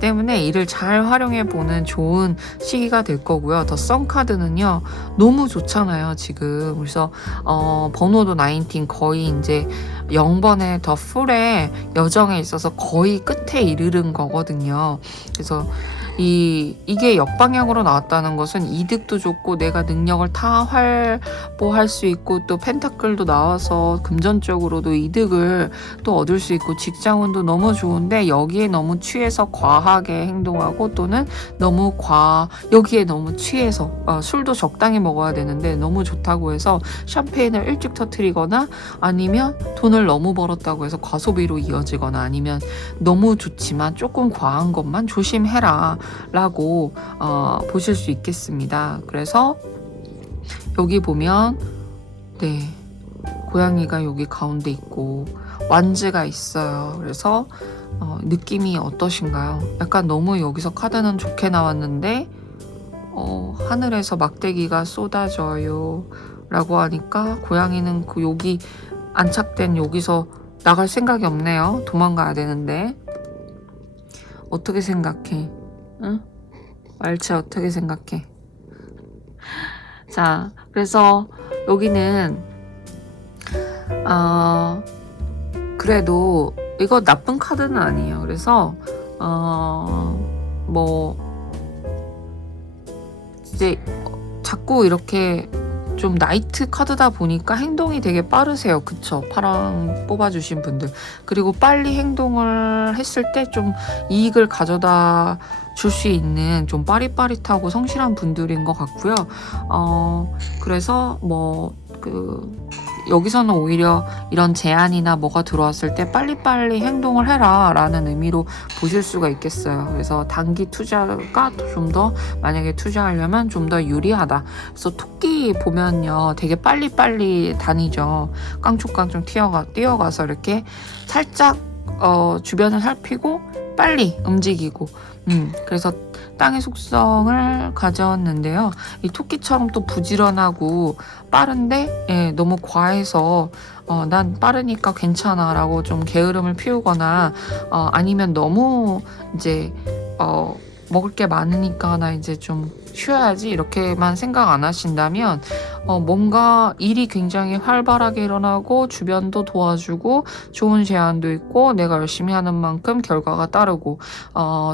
때문에 이를 잘 활용해 보는 좋은 시기가 될 거고요. 더 썬 카드는요, 너무 좋잖아요 지금. 그래서 번호도 19, 거의 이제 0번의 더 풀의 여정에 있어서 거의 끝에 이르는 거거든요. 그래서 이게 역방향으로 나왔다는 것은 이득도 좋고 내가 능력을 다 활보할 수 있고, 또 펜타클도 나와서 금전적으로도 이득을 또 얻을 수 있고, 직장운도 너무 좋은데 여기에 너무 취해서 과하게 행동하고, 또는 여기에 너무 취해서 술도 적당히 먹어야 되는데 너무 좋다고 해서 샴페인을 일찍 터뜨리거나, 아니면 돈을 너무 벌었다고 해서 과소비로 이어지거나, 아니면 너무 좋지만 조금 과한 것만 조심해라 라고 보실 수 있겠습니다. 그래서 여기 보면 고양이가 여기 가운데 있고 완즈가 있어요. 그래서 느낌이 어떠신가요? 약간 너무 여기서 카드는 좋게 나왔는데 하늘에서 막대기가 쏟아져요 라고 하니까 고양이는 그 여기 안착된 여기서 나갈 생각이 없네요. 도망가야 되는데. 어떻게 생각해? 응? 말채 어떻게 생각해? 자, 그래서 여기는 그래도 이거 나쁜 카드는 아니에요. 그래서 뭐 이제 자꾸 이렇게 좀 나이트 카드다 보니까 행동이 되게 빠르세요. 그쵸? 파랑 뽑아주신 분들. 그리고 빨리 행동을 했을 때 좀 이익을 가져다 줄 수 있는 좀 빠릿빠릿하고 성실한 분들인 것 같고요. 그래서 여기서는 오히려 이런 제안이나 뭐가 들어왔을 때 빨리빨리 행동을 해라 라는 의미로 보실 수가 있겠어요. 그래서 단기 투자가 좀 더 만약에 투자하려면 좀 더 유리하다. 그래서 토끼 보면요 되게 빨리빨리 다니죠. 깡총깡총 뛰어가서 이렇게 살짝 주변을 살피고 빨리 움직이고 그래서 땅의 속성을 가졌는데요. 이 토끼처럼 또 부지런하고 빠른데 너무 과해서 난 빠르니까 괜찮아 라고 좀 게으름을 피우거나 아니면 너무 이제 먹을 게 많으니까 나 이제 좀 쉬어야지 이렇게만 생각 안 하신다면 뭔가 일이 굉장히 활발하게 일어나고 주변도 도와주고 좋은 제안도 있고 내가 열심히 하는 만큼 결과가 따르고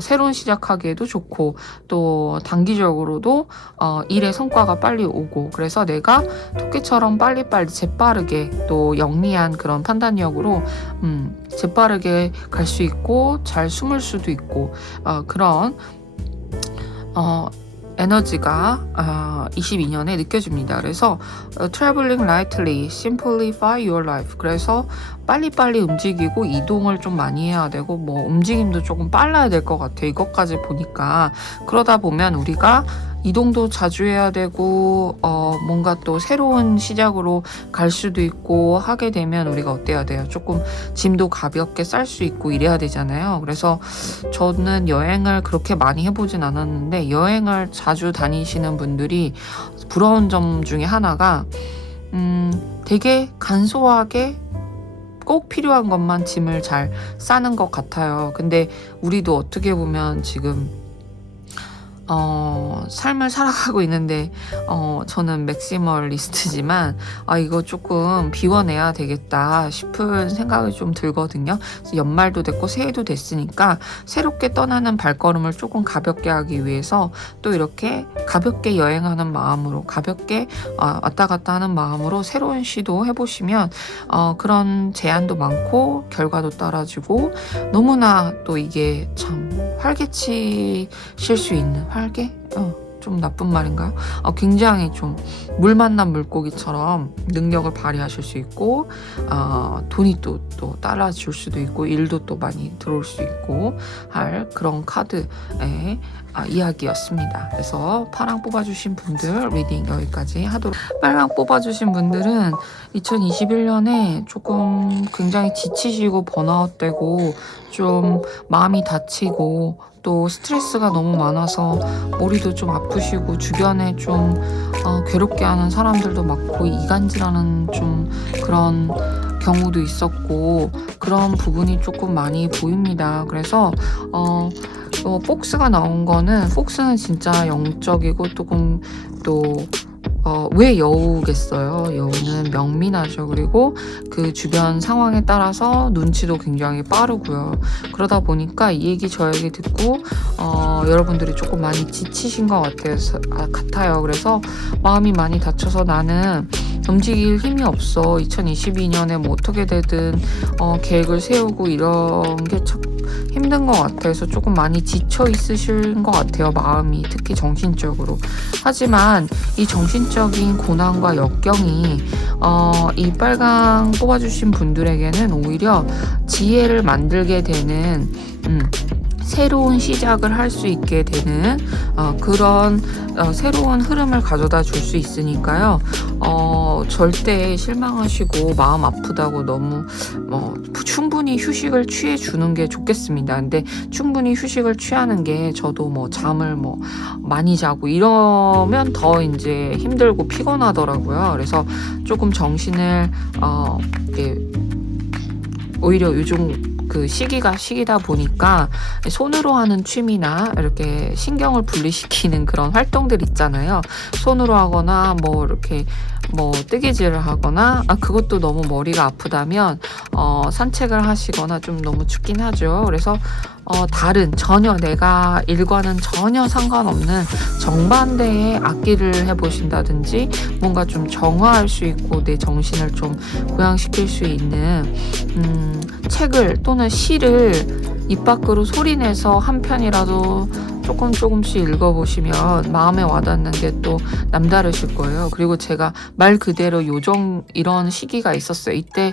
새로운 시작하기에도 좋고 또 단기적으로도 일의 성과가 빨리 오고 그래서 내가 토끼처럼 빨리빨리 재빠르게 또 영리한 그런 판단력으로 재빠르게 갈 수 있고 잘 숨을 수도 있고 그런 에너지가 22년에 느껴집니다. 그래서 traveling lightly, simplify your life. 그래서 빨리빨리 움직이고 이동을 좀 많이 해야 되고 뭐 움직임도 조금 빨라야 될 것 같아요. 이것까지 보니까 그러다 보면 우리가 이동도 자주 해야 되고 뭔가 또 새로운 시작으로 갈 수도 있고 하게 되면 우리가 어때야 돼요? 조금 짐도 가볍게 쌀 수 있고 이래야 되잖아요. 그래서 저는 여행을 그렇게 많이 해보진 않았는데 여행을 자주 다니시는 분들이 부러운 점 중에 하나가 되게 간소하게 꼭 필요한 것만 짐을 잘 싸는 것 같아요. 근데 우리도 어떻게 보면 지금 삶을 살아가고 있는데 저는 맥시멀리스트지만 이거 조금 비워내야 되겠다 싶은 생각이 좀 들거든요. 그래서 연말도 됐고 새해도 됐으니까 새롭게 떠나는 발걸음을 조금 가볍게 하기 위해서 또 이렇게 가볍게 여행하는 마음으로 가볍게 왔다 갔다 하는 마음으로 새로운 시도 해보시면 그런 제안도 많고 결과도 따라주고 너무나 또 이게 참 활개치실 수 있는 활개? 좀 나쁜 말인가요? 굉장히 좀 물 만난 물고기처럼 능력을 발휘하실 수 있고 돈이 또 따라줄 수도 있고 일도 또 많이 들어올 수 있고 할 그런 카드의 이야기였습니다. 그래서 파랑 뽑아주신 분들 리딩 여기까지 하도록. 빨강 뽑아주신 분들은 2021년에 조금 굉장히 지치시고 번아웃되고 좀 마음이 다치고 또 스트레스가 너무 많아서 머리도 좀 아프시고 주변에 좀 괴롭게 하는 사람들도 많고 이간질하는 좀 그런 경우도 있었고 그런 부분이 조금 많이 보입니다. 그래서 폭스가 나온 거는 폭스는 진짜 영적이고 조금 또 왜 여우겠어요? 여우는 명민하죠. 그리고 그 주변 상황에 따라서 눈치도 굉장히 빠르고요. 그러다 보니까 이 얘기 저 얘기 듣고 여러분들이 조금 많이 지치신 것 같아요. 그래서 마음이 많이 다쳐서 나는 움직일 힘이 없어. 2022년에 뭐 어떻게 되든 계획을 세우고 이런 게 참 힘든 것 같아서 조금 많이 지쳐 있으신 것 같아요. 마음이 특히 정신적으로. 하지만 이 정신적인 고난과 역경이 이 빨강 뽑아주신 분들에게는 오히려 지혜를 만들게 되는 새로운 시작을 할 수 있게 되는 그런 새로운 흐름을 가져다 줄 수 있으니까요. 절대 실망하시고 마음 아프다고 너무 충분히 휴식을 취해 주는 게 좋겠습니다. 근데 충분히 휴식을 취하는 게 저도 잠을 많이 자고 이러면 더 이제 힘들고 피곤하더라고요. 그래서 조금 정신을 오히려 요즘 그 시기다 보니까 손으로 하는 취미나 이렇게 신경을 분리시키는 그런 활동들 있잖아요. 손으로 하거나 이렇게 뜨개질을 하거나 그것도 너무 머리가 아프다면 산책을 하시거나 좀 너무 춥긴 하죠. 그래서 다른 전혀 내가 일과는 전혀 상관없는 정반대의 악기를 해보신다든지 뭔가 좀 정화할 수 있고 내 정신을 좀 고양시킬 수 있는 책을 또는 시를 입 밖으로 소리내서 한 편이라도 조금씩 읽어보시면 마음에 와닿는 게 또 남다르실 거예요. 그리고 제가 말 그대로 이런 시기가 있었어요. 이때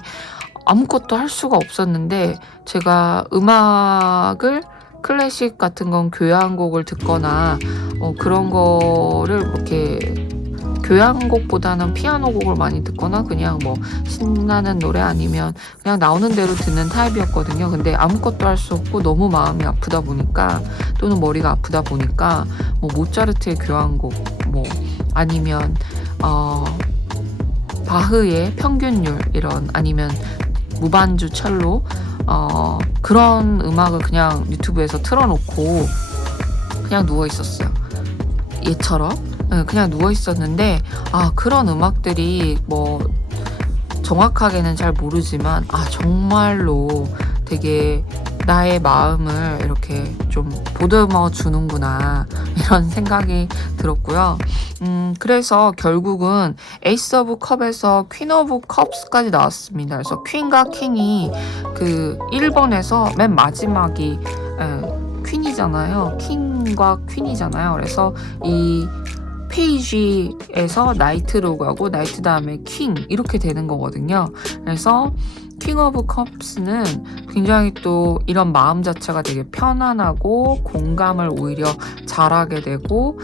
아무것도 할 수가 없었는데 제가 음악을 클래식 같은 건 교향곡을 듣거나 그런 거를 이렇게 교향곡보다는 피아노 곡을 많이 듣거나 그냥 신나는 노래 아니면 그냥 나오는 대로 듣는 타입이었거든요. 근데 아무것도 할 수 없고 너무 마음이 아프다 보니까 또는 머리가 아프다 보니까 모차르트의 교향곡 아니면 바흐의 평균율 이런 아니면 무반주 첼로 그런 음악을 그냥 유튜브에서 틀어놓고 그냥 누워 있었어요. 얘처럼 그냥 누워 있었는데 그런 음악들이 정확하게는 잘 모르지만 정말로 되게 나의 마음을 이렇게 좀 보듬어 주는구나 이런 생각이 들었고요. 그래서 결국은 에이스 오브 컵에서 퀸 오브 컵스까지 나왔습니다. 그래서 퀸과 킹이 그 1번에서 맨 마지막이 퀸이잖아요. 킹과 퀸이잖아요. 그래서 이 페이지에서 나이트로 가고 나이트 다음에 킹 이렇게 되는 거거든요. 그래서 킹 오브 컵스는 굉장히 또 이런 마음 자체가 되게 편안하고 공감을 오히려 잘하게 되고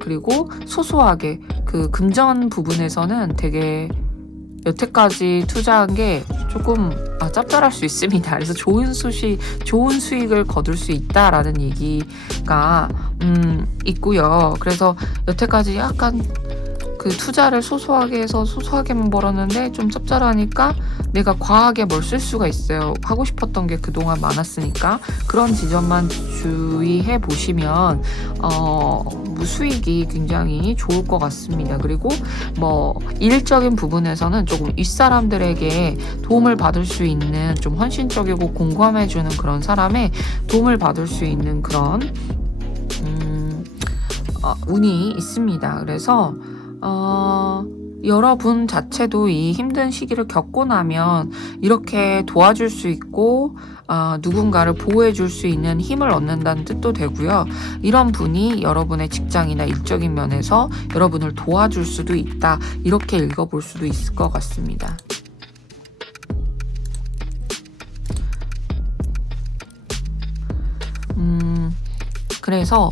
그리고 소소하게 그 금전 부분에서는 되게 여태까지 투자한 게 조금 짭짤할 수 있습니다. 그래서 좋은 수익을 거둘 수 있다라는 얘기가 있고요. 그래서 여태까지 약간 그 투자를 소소하게 해서 소소하게만 벌었는데 좀 짭짤하니까 내가 과하게 뭘 쓸 수가 있어요. 하고 싶었던 게 그동안 많았으니까 그런 지점만 주의해 보시면 수익이 굉장히 좋을 것 같습니다. 그리고 일적인 부분에서는 조금 윗사람들에게 도움을 받을 수 있는 좀 헌신적이고 공감해주는 그런 사람의 도움을 받을 수 있는 그런 운이 있습니다. 그래서 여러분 자체도 이 힘든 시기를 겪고 나면 이렇게 도와줄 수 있고 누군가를 보호해 줄 수 있는 힘을 얻는다는 뜻도 되고요. 이런 분이 여러분의 직장이나 일적인 면에서 여러분을 도와줄 수도 있다. 이렇게 읽어볼 수도 있을 것 같습니다. 그래서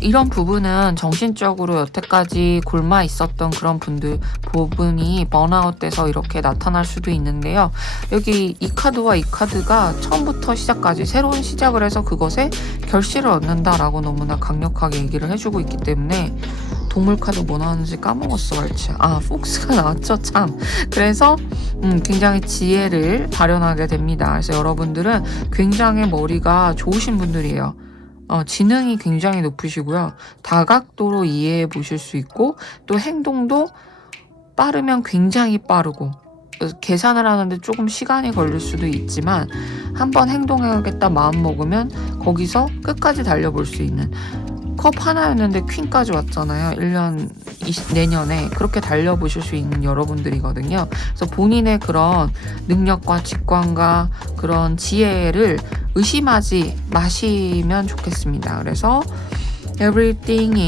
이런 부분은 정신적으로 여태까지 곪아 있었던 그런 부분이 번아웃 돼서 이렇게 나타날 수도 있는데요. 여기 이 카드와 이 카드가 처음부터 시작까지 새로운 시작을 해서 그것에 결실을 얻는다라고 너무나 강력하게 얘기를 해주고 있기 때문에 동물 카드 뭐 나왔는지 까먹었어. 말치. 폭스가 나왔죠. 참. 그래서 굉장히 지혜를 발현하게 됩니다. 그래서 여러분들은 굉장히 머리가 좋으신 분들이에요. 지능이 굉장히 높으시고요. 다각도로 이해해 보실 수 있고 또 행동도 빠르면 굉장히 빠르고 계산을 하는데 조금 시간이 걸릴 수도 있지만 한번 행동해야겠다 마음 먹으면 거기서 끝까지 달려볼 수 있는 컵 하나였는데 퀸까지 왔잖아요. 1년 내년에 그렇게 달려보실 수 있는 여러분들이거든요. 그래서 본인의 그런 능력과 직관과 그런 지혜를 의심하지 마시면 좋겠습니다. 그래서 everything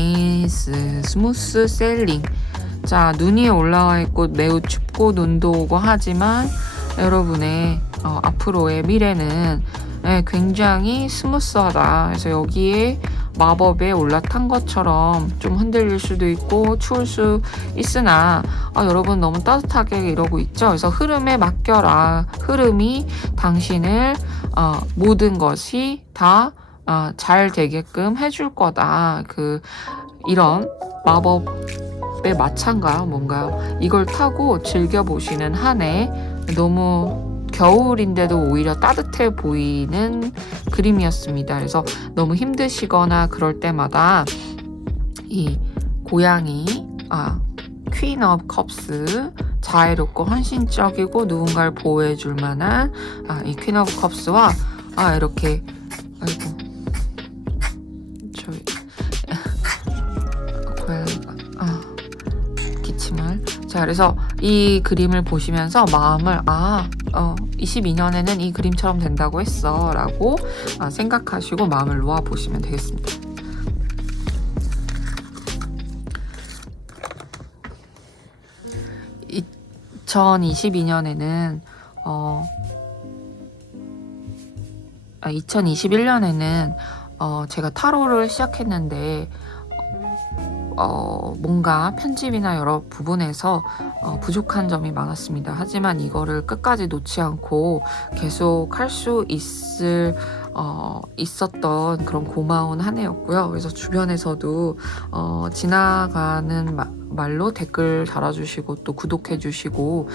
is smooth sailing. 자, 눈이 올라와 있고 매우 춥고 눈도 오고 하지만 여러분의 앞으로의 미래는 네, 굉장히 스무스하다. 그래서 여기에 마법에 올라탄 것처럼 좀 흔들릴 수도 있고 추울 수 있으나 여러분 너무 따뜻하게 이러고 있죠. 그래서 흐름에 맡겨라. 흐름이 당신을 모든 것이 다 잘 되게끔 해줄 거다. 이런 마법의 마찬가요, 뭔가요? 이걸 타고 즐겨보시는 한 해 너무 겨울인데도 오히려 따뜻해 보이는 그림이었습니다. 그래서 너무 힘드시거나 그럴 때마다 이 고양이, 퀸 오브 컵스, 자애롭고 헌신적이고 누군가를 보호해줄 만한 이 퀸 오브 컵스와 이렇게 기침을. 자, 그래서 이 그림을 보시면서 마음을 22년에는 이 그림처럼 된다고 했어 라고 생각하시고 마음을 놓아 보시면 되겠습니다. 이 2022년에는 2021년에는 제가 타로를 시작했는데 뭔가 편집이나 여러 부분에서 부족한 점이 많았습니다. 하지만 이거를 끝까지 놓지 않고 계속 할 수 있었던 그런 고마운 한 해였고요. 그래서 주변에서도 지나가는 말로 댓글 달아주시고 또 구독해주시고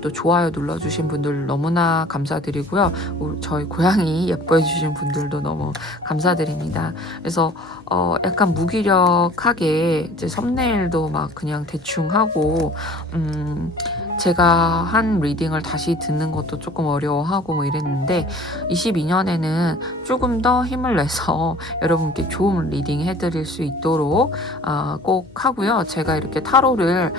또 좋아요 눌러주신 분들 너무나 감사드리고요. 저희 고양이 예뻐해주신 분들도 너무 감사드립니다. 그래서 약간 무기력하게 이제 썸네일도 막 그냥 대충 하고 제가 한 리딩을 다시 듣는 것도 조금 어려워하고 뭐 이랬는데 22년에는 조금 더 힘을 내서 여러분께 좋은 리딩 해드릴 수 있도록 꼭 하고요. 제가 이렇게 타로를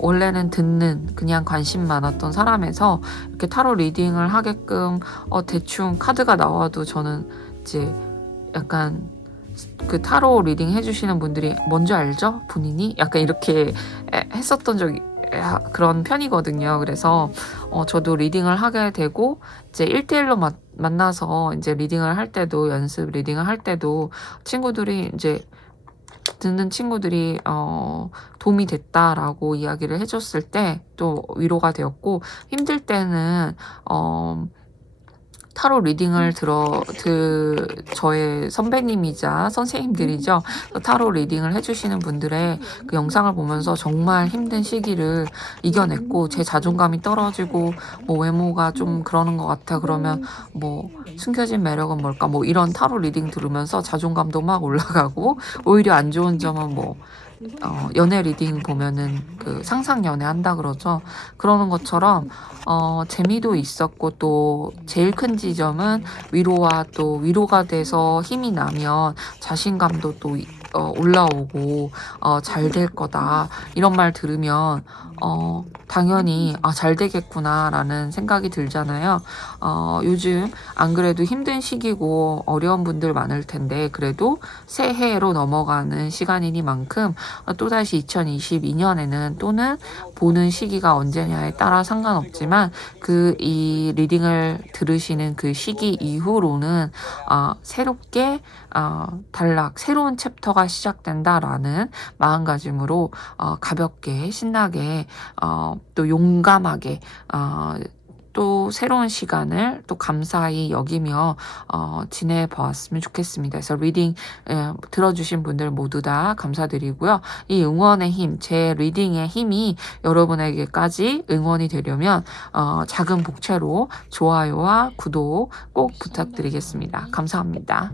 원래는 듣는 그냥 관심 많았던 사람에서 이렇게 타로 리딩을 하게끔 대충 카드가 나와도 저는 이제 약간 그 타로 리딩 해주시는 분들이 뭔지 알죠? 본인이? 약간 이렇게 했었던 적이 그런 편이거든요. 그래서 저도 리딩을 하게 되고 이제 1대1로 만나서 이제 리딩을 할 때도 연습 리딩을 할 때도 친구들이 이제 듣는 친구들이 도움이 됐다라고 이야기를 해줬을 때 또 위로가 되었고 힘들 때는 타로 리딩을 저의 선배님이자 선생님들이죠. 타로 리딩을 해주시는 분들의 그 영상을 보면서 정말 힘든 시기를 이겨냈고 제 자존감이 떨어지고 뭐 외모가 좀 그러는 것 같아 그러면 뭐 숨겨진 매력은 뭘까 뭐 이런 타로 리딩 들으면서 자존감도 막 올라가고 오히려 안 좋은 점은 뭐 연애 리딩 보면은 그 상상 연애 한다 그러죠. 그러는 것처럼 재미도 있었고 또 제일 큰 지점은 위로가 돼서 힘이 나면 자신감도 또 올라오고 잘 될 거다 이런 말 들으면 당연히 잘 되겠구나 라는 생각이 들잖아요. 요즘 안 그래도 힘든 시기고 어려운 분들 많을 텐데 그래도 새해로 넘어가는 시간이니만큼 또다시 2022년에는 또는 보는 시기가 언제냐에 따라 상관없지만 이 리딩을 들으시는 그 시기 이후로는 새롭게 새로운 챕터가 시작된다라는 마음가짐으로 가볍게 신나게 또 용감하게 또 새로운 시간을 또 감사히 여기며 지내보았으면 좋겠습니다. 그래서 리딩 들어주신 분들 모두 다 감사드리고요. 이 응원의 힘, 제 리딩의 힘이 여러분에게까지 응원이 되려면 작은 복채로 좋아요와 구독 꼭 부탁드리겠습니다. 감사합니다.